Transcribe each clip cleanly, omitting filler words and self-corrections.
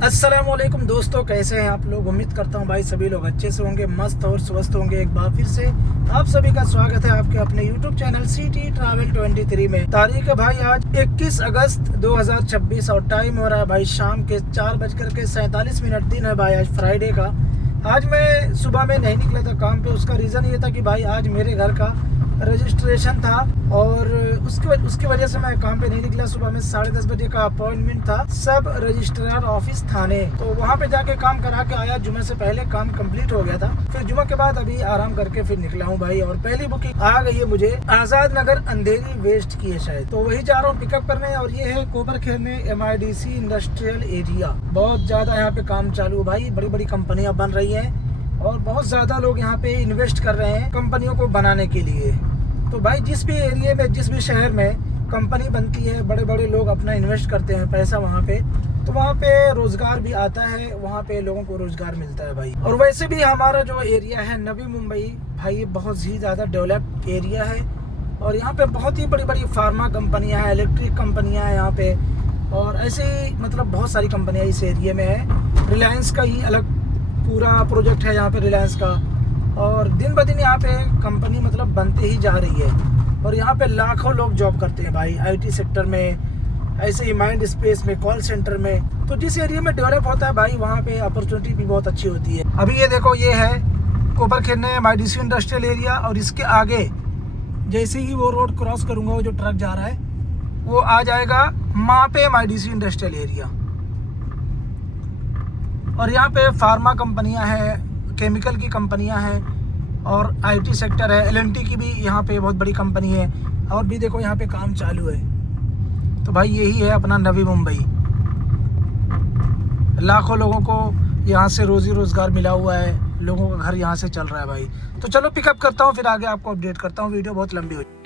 अस्सलामुअलैकुम दोस्तों, कैसे हैं आप लोग। उम्मीद करता हूं भाई सभी लोग अच्छे से होंगे, मस्त और स्वस्थ होंगे। एक बार फिर से आप सभी का स्वागत है आपके अपने YouTube चैनल सिटी ट्रैवल 23 में। तारीख है भाई आज 21 अगस्त 2026 और टाइम हो रहा है भाई शाम के 4:47। दिन है भाई आज फ्राइडे का। आज मैं सुबह में नहीं निकला था काम पे। उसका रीज़न ये था कि भाई आज मेरे घर का रजिस्ट्रेशन था और उसकी वजह से मैं काम पे नहीं निकला। सुबह में 10:30 बजे का अपॉइंटमेंट था सब रजिस्ट्रार ऑफिस थाने, तो वहाँ पे जाके काम करा के आया। जुमे से पहले काम कंप्लीट हो गया था। फिर जुमे के बाद अभी आराम करके फिर निकला हूँ भाई। और पहली बुकिंग आ गई है मुझे आजाद नगर अंधेरी वेस्ट की है शायद, तो वही जा रहा हूँ पिकअप करने। और ये है कोपरखेर में MIDC इंडस्ट्रियल एरिया। बहुत ज्यादा यहाँ पे काम चालू है भाई, बड़ी बड़ी कंपनियां बन रही है और बहुत ज़्यादा लोग यहाँ पे इन्वेस्ट कर रहे हैं कंपनियों को बनाने के लिए। तो भाई जिस भी एरिया में, जिस भी शहर में कंपनी बनती है, बड़े बड़े लोग अपना इन्वेस्ट करते हैं पैसा वहाँ पे, तो वहाँ पे रोज़गार भी आता है, वहाँ पे लोगों को रोज़गार मिलता है भाई। और वैसे भी हमारा जो एरिया है नवी मुंबई भाई, ये बहुत ही ज़्यादा डेवलप्ड एरिया है और यहाँ पे बहुत ही बड़ी बड़ी फार्मा कंपनियाँ हैं, इलेक्ट्रिक कंपनियाँ हैं यहाँ पे, और ऐसे ही मतलब बहुत सारी कंपनियाँ इस एरिया में है। रिलायंस का ही अलग पूरा प्रोजेक्ट है यहाँ पे, रिलायंस का। और दिन ब दिन यहाँ पे कंपनी मतलब बनते ही जा रही है और यहाँ पे लाखों लोग जॉब करते हैं भाई, IT सेक्टर में, ऐसे ही माइंड स्पेस में, कॉल सेंटर में। तो जिस एरिया में डेवलप होता है भाई, वहाँ पे अपॉर्चुनिटी भी बहुत अच्छी होती है। अभी ये देखो, ये है कोपरखेर में MIDC इंडस्ट्रियल एरिया और इसके आगे जैसे ही वो रोड क्रॉस करूँगा, वो जो ट्रक जा रहा है वो आ जाएगा वहाँ पे MIDC इंडस्ट्रियल एरिया। और यहाँ पे फार्मा कंपनियां हैं, केमिकल की कंपनियां हैं और IT सेक्टर है, LNT की भी यहाँ पे बहुत बड़ी कंपनी है। और भी देखो यहाँ पे काम चालू है। तो भाई यही है अपना नवी मुंबई। लाखों लोगों को यहाँ से रोजी रोजगार मिला हुआ है, लोगों का घर यहाँ से चल रहा है भाई। तो चलो पिकअप करता हूँ, फिर आगे आपको अपडेट करता हूँ। वीडियो बहुत लंबी हो जाएगी।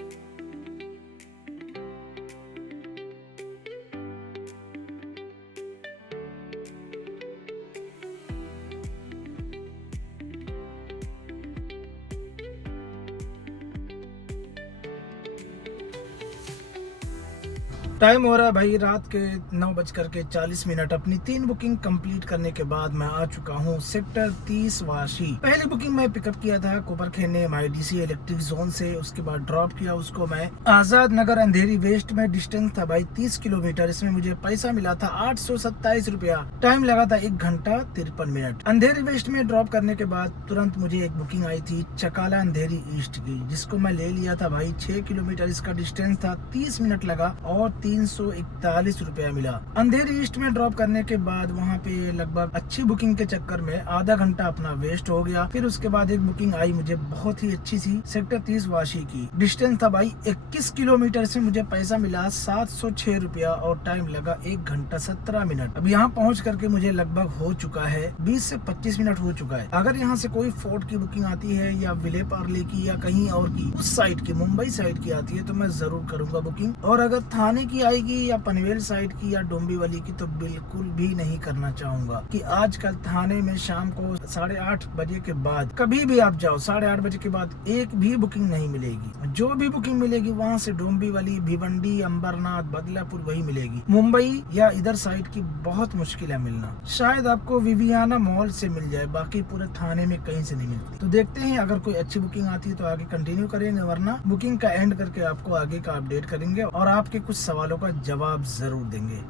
टाइम हो रहा है भाई रात के 9:40। अपनी 3 बुकिंग कंप्लीट करने के बाद मैं आ चुका हूँ सेक्टर 30 वाशी। पहली बुकिंग मैं पिकअप किया था कोपरखेर ने MIDC इलेक्ट्रिक जोन से, उसके बाद ड्रॉप किया उसको मैं आजाद नगर अंधेरी वेस्ट में। डिस्टेंस था भाई 30 किलोमीटर। इसमें मुझे पैसा मिला था 827 रुपया। टाइम लगा था 1 घंटा 53 मिनट। अंधेरी वेस्ट में ड्रॉप करने के बाद तुरंत मुझे एक बुकिंग आई थी चकाला अंधेरी ईस्ट की, जिसको मैं ले लिया था भाई। 6 किलोमीटर इसका डिस्टेंस था, 30 मिनट लगा और 341 रुपया मिला। अंधेरी ईस्ट में ड्रॉप करने के बाद वहाँ पे लगभग अच्छी बुकिंग के चक्कर में आधा घंटा अपना वेस्ट हो गया। फिर उसके बाद एक बुकिंग आई मुझे बहुत ही अच्छी सी सेक्टर 30 वाशी की। डिस्टेंस था भाई 21 किलोमीटर से, मुझे पैसा मिला 706 रुपया और टाइम लगा 1 घंटा 17 मिनट। अब यहाँ पहुँच करके मुझे लगभग हो चुका है 20 से 25 मिनट हो चुका है। अगर यहाँ से कोई फोर्ट की बुकिंग आती है या विले पार्ले की या कहीं और की, उस साइड की, मुंबई साइड की आती है, तो मैं जरूर करूंगा बुकिंग। और अगर थाने की आएगी या पनवेल साइड की या डोंबिवली की, तो बिल्कुल भी नहीं करना चाहूंगा। कि आजकल थाने में शाम को 8:30 बजे के बाद कभी भी आप जाओ, 8:30 बजे के बाद एक भी बुकिंग नहीं मिलेगी। जो भी बुकिंग मिलेगी वहाँ से डोंबिवली, भिवंडी, अंबरनाथ, बदलापुर वही मिलेगी। मुंबई या इधर साइड की बहुत मुश्किल है मिलना। शायद आपको विवियाना मॉल से मिल जाए, बाकी पूरे थाने में कहीं से नहीं मिलती। तो देखते हैं, अगर कोई अच्छी बुकिंग आती है तो आगे कंटिन्यू करेंगे, वरना बुकिंग का एंड करके आपको आगे का अपडेट करेंगे और आपके कुछ सवालों का जवाब जरूर देंगे।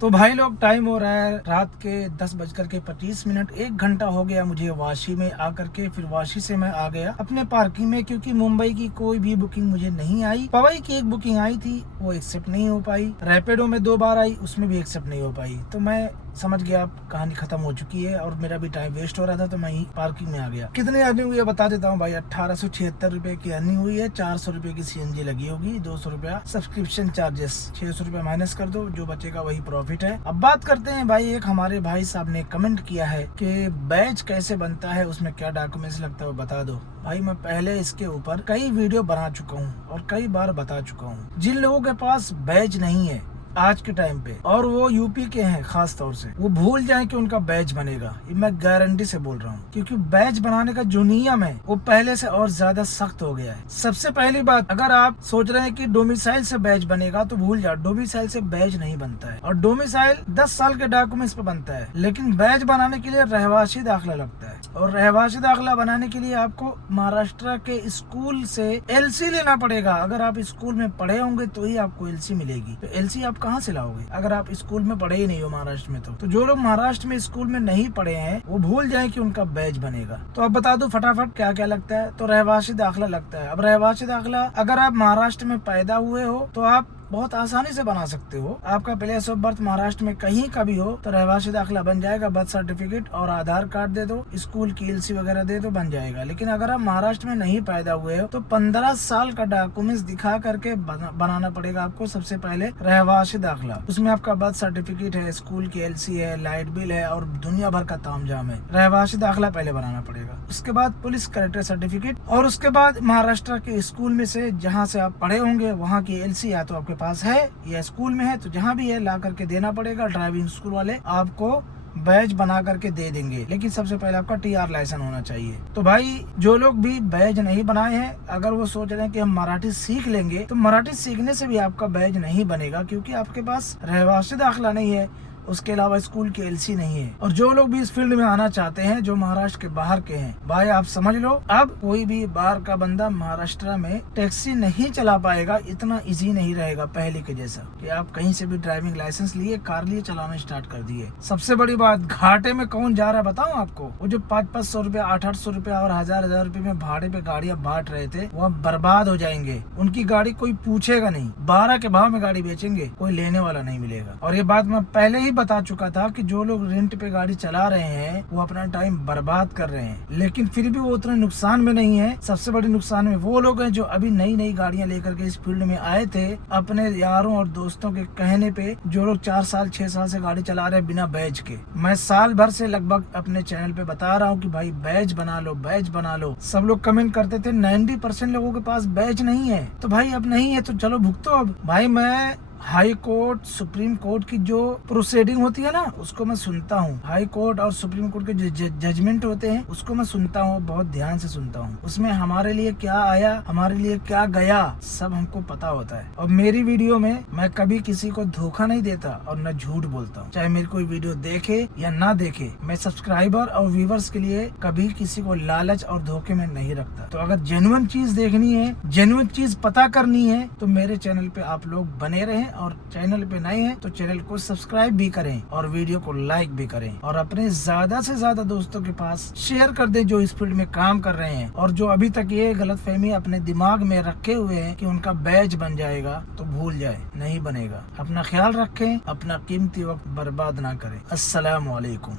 तो भाई लोग टाइम हो रहा है रात के 10:25। 1 घंटा हो गया मुझे वाशी में आकर के। फिर वाशी से मैं आ गया अपने पार्किंग में, क्योंकि मुंबई की कोई भी बुकिंग मुझे नहीं आई। पवई की एक बुकिंग आई थी, वो एक्सेप्ट नहीं हो पाई। रैपिडो में 2 बार आई, उसमें भी एक्सेप्ट नहीं हो पाई। तो मैं समझ गया अब कहानी खत्म हो चुकी है और मेरा भी टाइम वेस्ट हो रहा था, तो मैं ही पार्किंग में आ गया। कितनी अर्निंग हुई है बता देता हूँ भाई। 1876 रुपए की अर्निंग हुई है। 400 रुपए की CNG लगी होगी, 200 रुपया सब्सक्रिप्शन चार्जेस, 600 रुपया माइनस कर दो, जो बचेगा वही प्रॉफिट है। अब बात करते हैं भाई, एक हमारे भाई साहब ने कमेंट किया है कि बैच कैसे बनता है, उसमें क्या डॉक्यूमेंट्स लगता है बता दो। भाई मैं पहले इसके ऊपर कई वीडियो बना चुका हूँ और कई बार बता चुका हूँ। जिन लोगों के पास बैच नहीं है, आज के टाइम पे, और वो यूपी के हैं खास तौर से, वो भूल जाएं कि उनका बैच बनेगा। ये मैं गारंटी से बोल रहा हूँ, क्योंकि बैच बनाने का जो नियम है वो पहले से और ज्यादा सख्त हो गया है। सबसे पहली बात, अगर आप सोच रहे हैं कि डोमिसाइल से बैच बनेगा तो भूल जाओ, डोमिसाइल से बैच नहीं बनता है। और डोमिसाइल 10 साल के डॉक्यूमेंट्स पे बनता है, लेकिन बैच बनाने के लिए रहवासी दाखिला लगता है। और रहवासी दाखिला बनाने के लिए आपको महाराष्ट्र के स्कूल से एलसी लेना पड़ेगा। अगर आप स्कूल में पढ़े होंगे तो ही आपको एलसी मिलेगी। तो एलसी आप कहाँ से लाओगे अगर आप स्कूल में पढ़े ही नहीं हो महाराष्ट्र में? तो जो लोग महाराष्ट्र में स्कूल में नहीं पढ़े हैं वो भूल जाएं कि उनका बैच बनेगा। तो अब बता दो फटाफट क्या क्या लगता है। तो रहवासी दाखिला लगता है। अब रहवासी दाखिला अगर आप महाराष्ट्र में पैदा हुए हो तो आप बहुत आसानी से बना सकते हो। आपका प्लेस ऑफ बर्थ महाराष्ट्र में कहीं का भी हो तो रहवासी दाखिला बन जाएगा। बर्थ सर्टिफिकेट और आधार कार्ड दे दो, स्कूल की एलसी वगैरह दे दो, बन जाएगा। लेकिन अगर आप महाराष्ट्र में नहीं पैदा हुए हो तो 15 साल का डॉक्यूमेंट्स दिखा करके बनाना पड़ेगा आपको सबसे पहले रहवासी दाखिला। उसमें आपका बर्थ सर्टिफिकेट है, स्कूल की एलसी है, लाइट बिल है और दुनिया भर का तामझाम है। रहवासी दाखिला पहले बनाना पड़ेगा। उसके बाद पुलिस कैरेक्टर सर्टिफिकेट, और उसके बाद महाराष्ट्र के स्कूल में से जहाँ से आप पढ़े होंगे वहाँ की एलसी या तो आपके पास है या स्कूल में है, तो जहाँ भी है ला करके देना पड़ेगा। ड्राइविंग स्कूल वाले आपको बैच बना करके दे देंगे, लेकिन सबसे पहले आपका टीआर लाइसेंस होना चाहिए। तो भाई जो लोग भी बैच नहीं बनाए हैं, अगर वो सोच रहे हैं कि हम मराठी सीख लेंगे, तो मराठी सीखने से भी आपका बैच नहीं बनेगा, क्योंकि आपके पास रहवासी दाखिला नहीं है, उसके अलावा स्कूल की एलसी नहीं है। और जो लोग भी इस फील्ड में आना चाहते हैं जो महाराष्ट्र के बाहर के हैं, भाई आप समझ लो, अब कोई भी बाहर का बंदा महाराष्ट्र में टैक्सी नहीं चला पाएगा। इतना इजी नहीं रहेगा पहले के जैसा कि आप कहीं से भी ड्राइविंग लाइसेंस लिए, कार लिए, चलाना स्टार्ट कर दिए। सबसे बड़ी बात, घाटे में कौन जा रहा है बताऊं आपको? वो जो 500-500 रुपया, 800-800 रुपया और 1000-1000 रुपये में भाड़े पे गाड़ियां बांट रहे थे, वो अब बर्बाद हो जाएंगे। उनकी गाड़ी कोई पूछेगा नहीं, 12 के भाव में गाड़ी बेचेंगे, कोई लेने वाला नहीं मिलेगा। और ये बात मैं पहले ही बता चुका था कि जो लोग रेंट पे गाड़ी चला रहे हैं वो अपना टाइम बर्बाद कर रहे हैं, लेकिन फिर भी वो उतने नुकसान में नहीं है। सबसे बड़ी नुकसान में वो लोग हैं जो अभी नई नई गाड़ियां लेकर के इस फील्ड में आए थे, अपने यारों और दोस्तों के कहने पे, जो लोग 4 साल 6 साल से गाड़ी चला रहे हैं बिना बैच के। मैं साल भर से लगभग अपने चैनल पे बता रहा हूँ कि भाई बैच बना लो, बैच बना लो। सब लोग कमेंट करते थे 90% लोगों के पास बैच नहीं है। तो भाई अब नहीं है तो चलो भुगतो। अब भाई मैं हाई कोर्ट, सुप्रीम कोर्ट की जो प्रोसीडिंग होती है ना, उसको मैं सुनता हूँ। हाई कोर्ट और सुप्रीम कोर्ट के जो जजमेंट होते हैं उसको मैं सुनता हूँ, बहुत ध्यान से सुनता हूँ। उसमें हमारे लिए क्या आया, हमारे लिए क्या गया, सब हमको पता होता है। और मेरी वीडियो में मैं कभी किसी को धोखा नहीं देता और न झूठ बोलता हूँ। चाहे मेरी कोई वीडियो देखे या ना देखे, मैं सब्सक्राइबर और व्यूवर्स के लिए कभी किसी को लालच और धोखे में नहीं रखता। तो अगर जेन्युइन चीज देखनी है, जेन्युइन चीज पता करनी है, तो मेरे चैनल पे आप लोग बने रहें। और चैनल पे नए हैं तो चैनल को सब्सक्राइब भी करें और वीडियो को लाइक भी करें, और अपने ज्यादा से ज्यादा दोस्तों के पास शेयर कर दें जो इस फील्ड में काम कर रहे हैं और जो अभी तक ये गलतफहमी अपने दिमाग में रखे हुए हैं कि उनका बैच बन जाएगा। तो भूल जाए, नहीं बनेगा। अपना ख्याल रखें, अपना कीमती वक्त बर्बाद ना करें। अस्सलाम वालेकुम।